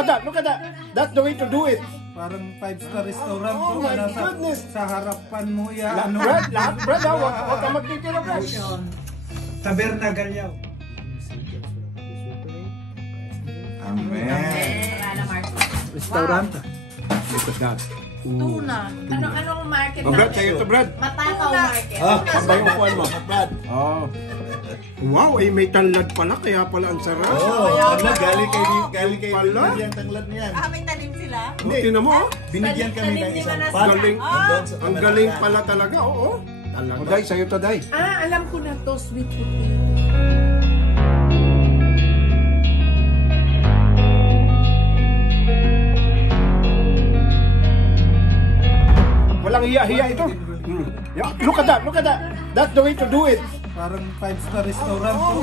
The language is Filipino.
at that, look at that. That's the way to do it. Parang 5-star restaurant Oh to. my Nasa, goodness. sa harapan mo yan. Lahat, Brad, ha? Huwag ka magtitira, Brad. Taberna Galyaw. Amen. Restaurant. Look at that. Tuna. Anong market Oh, Brad, sa'yo to, Brad. Matakaw market. Abay yung kuhan mo, Brad. Oh. Wow, may tanlad pala, kaya pala ang sarap. Tanglad, galing kay Pala? binigyan tanglad niyan. May tanim sila. Hindi, tingnan mo, oh. Binigyan kami ng isang Tanim pan. Galing, ang galing pala talaga, oo. Oh, Day, sa'yo to, Day. Alam ko na to, sweet potato. Walang hiya-hiya ito. Yeah, look at that, look at that. That's the way to do it. Parang 5-star restaurant to.